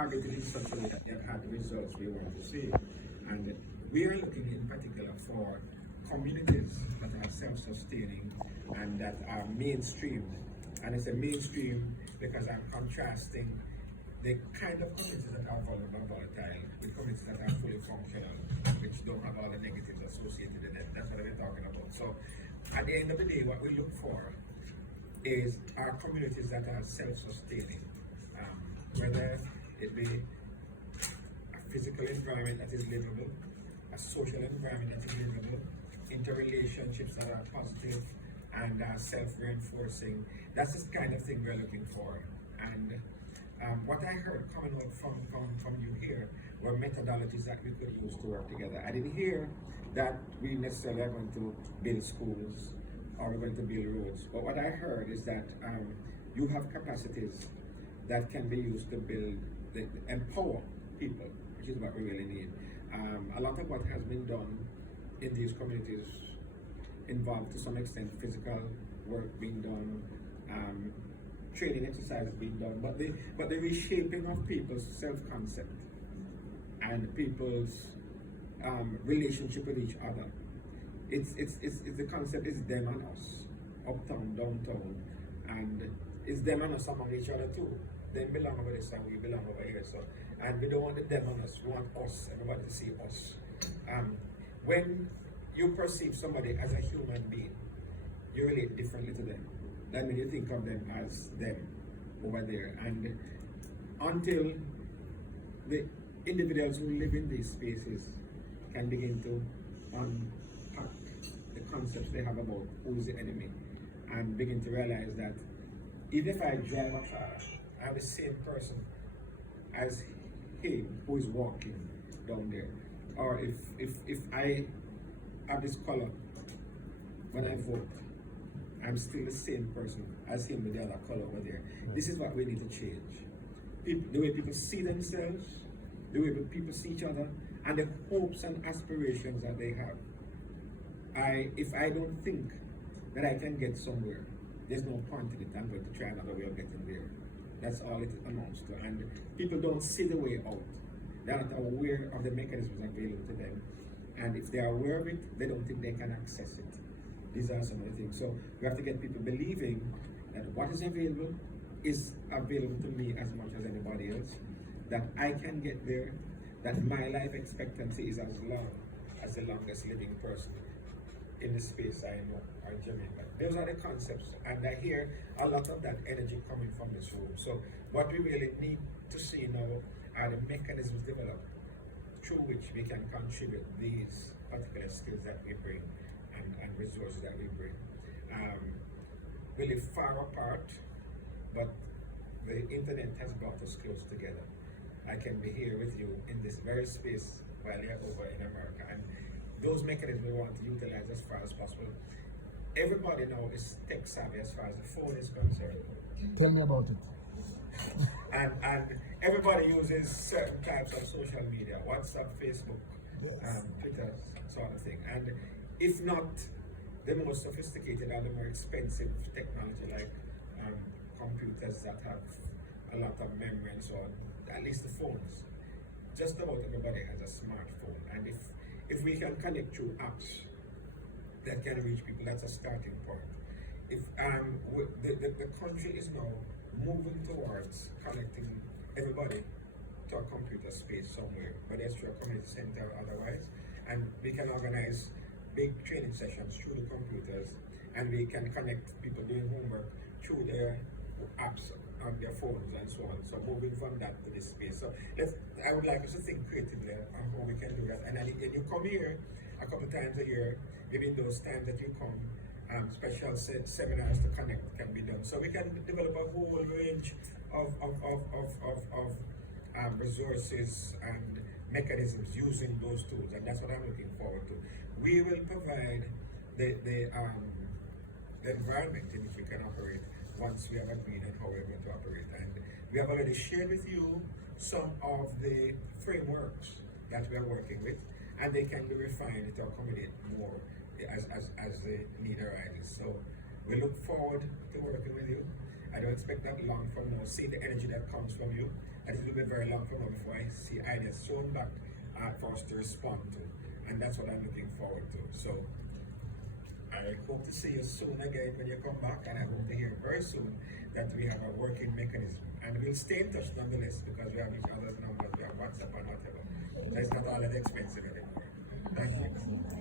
targeted in such a way that had the results we want to see. And we are looking in particular for communities that are self-sustaining and that are mainstream. And it's a mainstream because I'm contrasting the kind of communities that are vulnerable and volatile with communities that are fully functional, which don't have all the negatives associated with it. That's what we're talking about. So at the end of the day, what we look for is our communities that are self-sustaining, whether it be a physical environment that is livable, a social environment that is livable, interrelationships that are positive and self-reinforcing. That's the kind of thing we're looking for. And what I heard coming out from you here were methodologies that we could use to work together. I didn't hear that we necessarily are going to build schools or we're going to build roads. But what I heard is that you have capacities that can be used to build, empower people, which is what we really need. A lot of what has been done in these communities involved to some extent physical work being done, training exercises being done, but the reshaping of people's self-concept and people's relationship with each other. It's the concept is them and us, uptown, downtown, and it's them and us among each other too. Them belong over this and we belong over here. So, and we don't want the them and us, we want us, everybody to see us. When you perceive somebody as a human being, you relate differently to them than when you think of them as them over there. And until the individuals who live in these spaces can begin to unpack the concepts they have about who is the enemy and begin to realize that even if I drive a car, I'm the same person as him who is walking down there. Or if I have this color when I vote, I'm still the same person as him with the other color over there. This is what we need to change. The way people see themselves, the way people see each other, and the hopes and aspirations that they have. If I don't think that I can get somewhere, there's no point in it. I'm going to try another way of getting there. That's all it amounts to. And people don't see the way out. They're not aware of the mechanisms available to them. And if they are aware of it, they don't think they can access it. These are some of the things. So we have to get people believing that what is available to me as much as anybody else, that I can get there, that my life expectancy is as long as the longest living person in the space I know, or Jamaica. Those are the concepts, and I hear a lot of that energy coming from this room. So what we really need to see now are the mechanisms developed through which we can contribute these particular skills that we bring and resources that we bring. We live far apart, but the internet has brought us close together. I can be here with you in this very space while you're over in America, and those mechanisms we want to utilize as far as possible. Everybody now is tech savvy as far as the phone is concerned. Tell me about it. and everybody uses certain types of social media, WhatsApp, Facebook, yes. Twitter, sort of thing. And if not the most sophisticated or the more expensive technology like computers that have a lot of memory and so on, at least the phones. Just about everybody has a smartphone, and if we can connect through apps that can reach people, that's a starting point. If the country is now moving towards connecting everybody to a computer space somewhere, whether it's through a community center or otherwise, and we can organize big training sessions through the computers, and we can connect people doing homework through their apps on their phones and so on. So moving from that to this space. So I would like us to think creatively on how we can do that. And you come here a couple of times a year, maybe in those times that you come, special seminars to connect can be done. So we can develop a whole range of resources and mechanisms using those tools, and that's what I'm looking forward to. We will provide the environment in which we can operate once we have agreed on how we're going to operate. And we have already shared with you some of the frameworks that we are working with, and they can be refined to accommodate more as the need arises. So we look forward to working with you. I don't expect that long from now. See the energy that comes from you. and it will be very long from now before I see ideas thrown back for us to respond to, and that's what I'm looking forward to. So I hope to see you soon again when you come back, and I hope to hear very soon that we have a working mechanism. And we'll stay in touch nonetheless because we have each other's numbers, we have WhatsApp and whatever. That's not all that expensive anymore. Thank you.